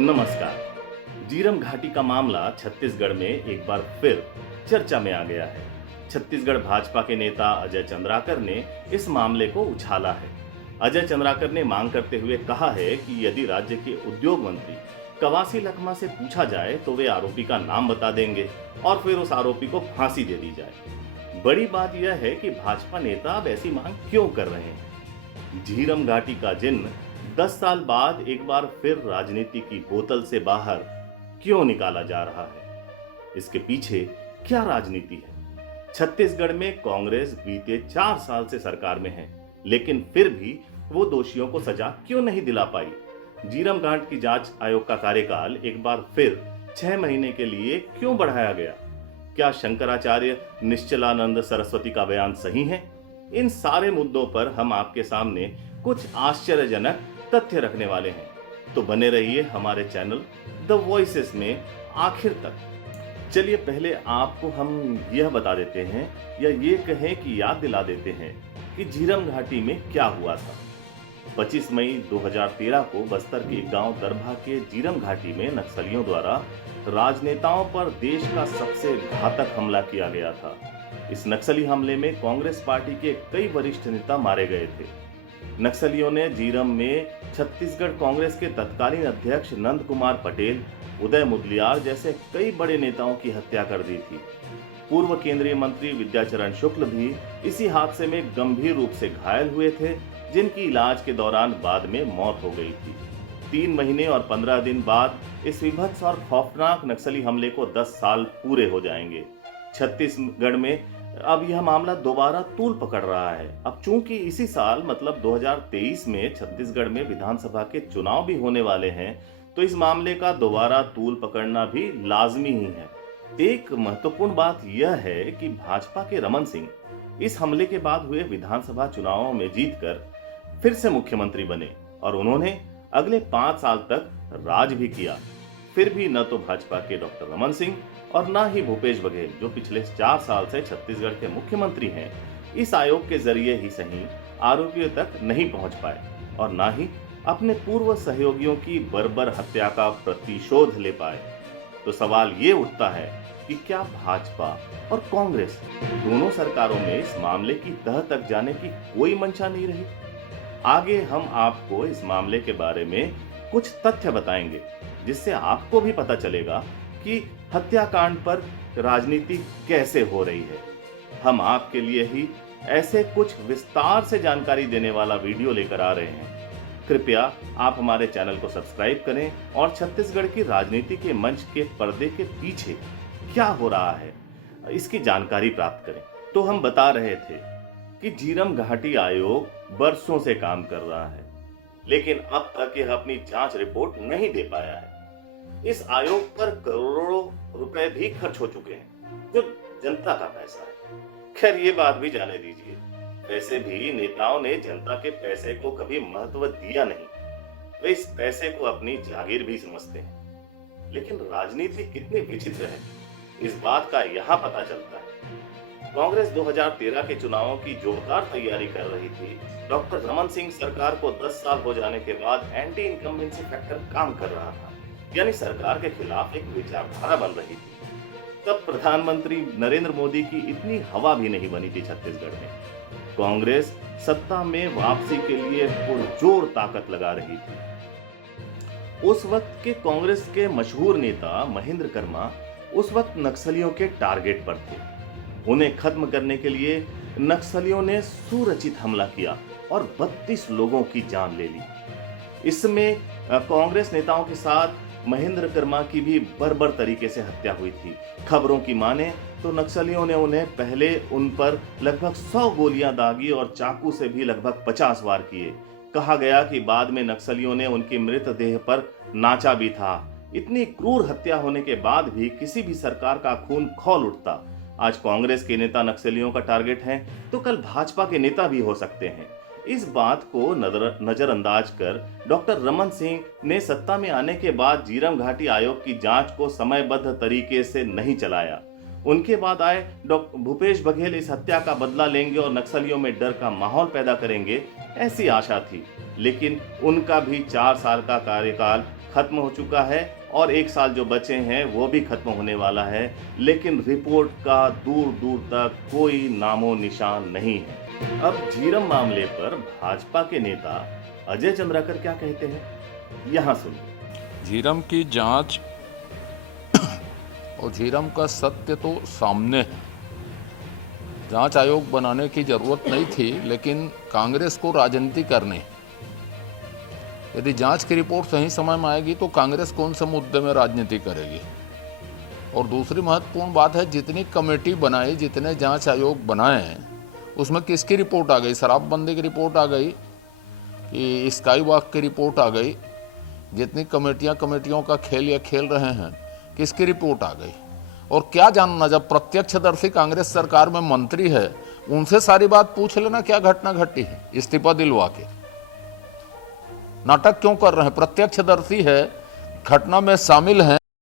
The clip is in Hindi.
नमस्कार। जीरम घाटी का मामला छत्तीसगढ़ में एक बार फिर चर्चा में आ गया है। छत्तीसगढ़ भाजपा के नेता अजय चंद्राकर ने इस मामले को उछाला है। अजय चंद्राकर ने मांग करते हुए कहा है कि यदि राज्य के उद्योग मंत्री कवासी लखमा से पूछा जाए तो वे आरोपी का नाम बता देंगे और फिर उस आरोपी को फांसी दे दी जाए। बड़ी बात यह है कि भाजपा नेता अब ऐसी मांग क्यों कर रहे हैं। झीरम घाटी का जिन्न 10 साल बाद एक बार फिर राजनीति की बोतल से बाहर क्यों निकाला जा रहा है? इसके पीछे क्या राजनीति है? छत्तीसगढ़ में कांग्रेस बीते 4 साल से सरकार में है, लेकिन फिर भी वो दोषियों को सजा क्यों नहीं दिला पाई? झीरम घाट की जांच आयोग का कार्यकाल एक बार फिर 6 महीने के लिए क्यों बढ़ाया गया? क्या शंकराचार्य निश्चलानंद सरस्वती का बयान सही है? इन सारे मुद्दों पर हम आपके सामने कुछ आश्चर्यजनक तथ्य रखने वाले हैं, तो बने रहिए हमारे चैनल द वॉइसेस में आखिर तक। चलिए पहले आपको हम यह बता देते हैं या ये कहें कि याद दिला देते हैं कि झीरम घाटी में क्या हुआ था। 25 मई 2013 को बस्तर के गांव दरभा के झीरम घाटी में नक्सलियों द्वारा राजनेताओं पर देश का सबसे घातक हमला किया गया था। इस नक्सली हमले में कांग्रेस पार्टी के कई वरिष्ठ नेता मारे गए थे। नक्सलियों ने झीरम में छत्तीसगढ़ कांग्रेस के तत्कालीन अध्यक्ष नंद कुमार पटेल, उदय मुदलियार जैसे कई बड़े नेताओं की हत्या कर दी थी। पूर्व केंद्रीय मंत्री विद्याचरण शुक्ल भी इसी हादसे में गंभीर रूप से घायल हुए थे, जिनकी इलाज के दौरान बाद में मौत हो गई थी। 3 महीने और 15 दिन बाद इस विभत्स और खौफनाक नक्सली हमले को 10 साल पूरे हो जाएंगे। छत्तीसगढ़ में अब यह मामला दोबारा तूल पकड़ रहा है। अब चूंकि इसी साल मतलब 2023 में छत्तीसगढ़ में विधानसभा के चुनाव भी होने वाले हैं, तो इस मामले का दोबारा तूल पकड़ना भी लाजमी ही है। एक महत्वपूर्ण बात यह है कि भाजपा के रमन सिंह इस हमले के बाद हुए विधानसभा चुनावों में जीतकर फिर से मुख्यमंत्री बने और उन्होंने अगले 5 साल तक राज भी किया। फिर भी न तो भाजपा के डॉक्टर रमन सिंह और न ही भूपेश बघेल, जो पिछले 4 साल से छत्तीसगढ़ के मुख्यमंत्री हैं, इस आयोग के जरिए ही सही आरोपियों तक नहीं पहुंच पाए और न ही अपने पूर्व सहयोगियों की बर्बर हत्या का प्रतिशोध ले पाए। तो सवाल ये उठता है कि क्या भाजपा और कांग्रेस दोनों सरकारों में इस मामले की तह तक जाने की कोई मंशा नहीं रही? आगे हम आपको इस मामले के बारे में कुछ तथ्य बताएंगे, जिससे आपको भी पता चलेगा कि हत्याकांड पर राजनीति कैसे हो रही है। हम आपके लिए ही ऐसे कुछ विस्तार से जानकारी देने वाला वीडियो लेकर आ रहे हैं। कृपया आप हमारे चैनल को सब्सक्राइब करें और छत्तीसगढ़ की राजनीति के मंच के पर्दे के पीछे क्या हो रहा है, इसकी जानकारी प्राप्त करें। तो हम बता रहे थे कि झीरम घाटी आयोग बरसों से काम कर रहा है, लेकिन अब तक यह अपनी जांच रिपोर्ट नहीं दे पाया है। इस आयोग पर करोड़ों रुपए भी खर्च हो चुके हैं, जो जनता का पैसा है। खैर ये बात भी जाने दीजिए, वैसे भी नेताओं ने जनता के पैसे को कभी महत्व दिया नहीं। वे इस पैसे को अपनी जागीर भी समझते हैं। लेकिन राजनीति कितनी विचित्र है, इस बात का यहाँ पता चलता है। कांग्रेस 2013 के चुनावों की जोरदार तैयारी कर रही थी। डॉक्टर रमन सिंह सरकार को 10 साल हो जाने के बाद एंटी इनकम्बेंसी फैक्टर काम कर रहा था, यानी सरकार के खिलाफ एक विचारधारा बन रही थी। तब प्रधानमंत्री नरेंद्र मोदी की इतनी हवा भी नहीं बनी थी छत्तीसगढ़ में। कांग्रेस सत्ता में वापसी के लिए पुरजोर ताकत लगा रही थी। उस वक्त के कांग्रेस के मशहूर नेता महेंद्र कर्मा उस वक्त नक्सलियों के टारगेट पर थे। उन्हें खत्म करने के लिए नक्सलियों ने सुरचित हमला किया और 32 लोगों की जान ले ली। इसमें कांग्रेस नेताओं के साथ महेंद्र कर्मा की भी बर्बर तरीके से हत्या हुई थी। खबरों की माने तो नक्सलियों ने उन्हें पहले उन पर लगभग 100 गोलियां दागी और चाकू से भी लगभग 50 वार किए। कहा गया कि बाद में नक्सलियों ने उनकी मृतदेह पर नाचा भी था। इतनी क्रूर हत्या होने के बाद भी किसी भी सरकार का खून खौल उठता। आज कांग्रेस के नेता नक्सलियों का टारगेट हैं, तो कल भाजपा के नेता भी हो सकते हैं। इस बात को नजरअंदाज कर डॉक्टर रमन सिंह ने सत्ता में आने के बाद झीरम घाटी आयोग की जांच को समयबद्ध तरीके से नहीं चलाया। उनके बाद आए डॉक्टर भूपेश बघेल इस हत्या का बदला लेंगे और नक्सलियों में डर का माहौल पैदा करेंगे, ऐसी आशा थी। लेकिन उनका भी 4 साल का कार्यकाल खत्म हो चुका है और 1 साल जो बचे हैं वो भी खत्म होने वाला है, लेकिन रिपोर्ट का दूर दूर तक कोई नामो निशान नहीं है। अब झीरम मामले पर भाजपा के नेता अजय चंद्राकर क्या कहते हैं, यहां सुनिए। झीरम की जांच और झीरम का सत्य तो सामने है। जांच आयोग बनाने की जरूरत नहीं थी, लेकिन कांग्रेस को राजनीति करनी। यदि जांच की रिपोर्ट सही समय में आएगी तो कांग्रेस कौन से मुद्दे में राजनीति करेगी। और दूसरी महत्वपूर्ण बात है, जितनी कमेटी बनाई, जितने जांच आयोग बनाए, उसमें किसकी रिपोर्ट आ गई? शराबबंदी की रिपोर्ट आ गई कि स्काई वॉक की रिपोर्ट आ गई? जितनी कमेटियों का खेल ये खेल रहे हैं, किसकी रिपोर्ट आ गई? और क्या जानना, जब प्रत्यक्षदर्शी कांग्रेस सरकार में मंत्री है, उनसे सारी बात पूछ लेना क्या घटना घटी है, इस्तीफा दिलवा के। नाटक क्यों कर रहे हैं? प्रत्यक्षदर्शी है, घटना में शामिल हैं,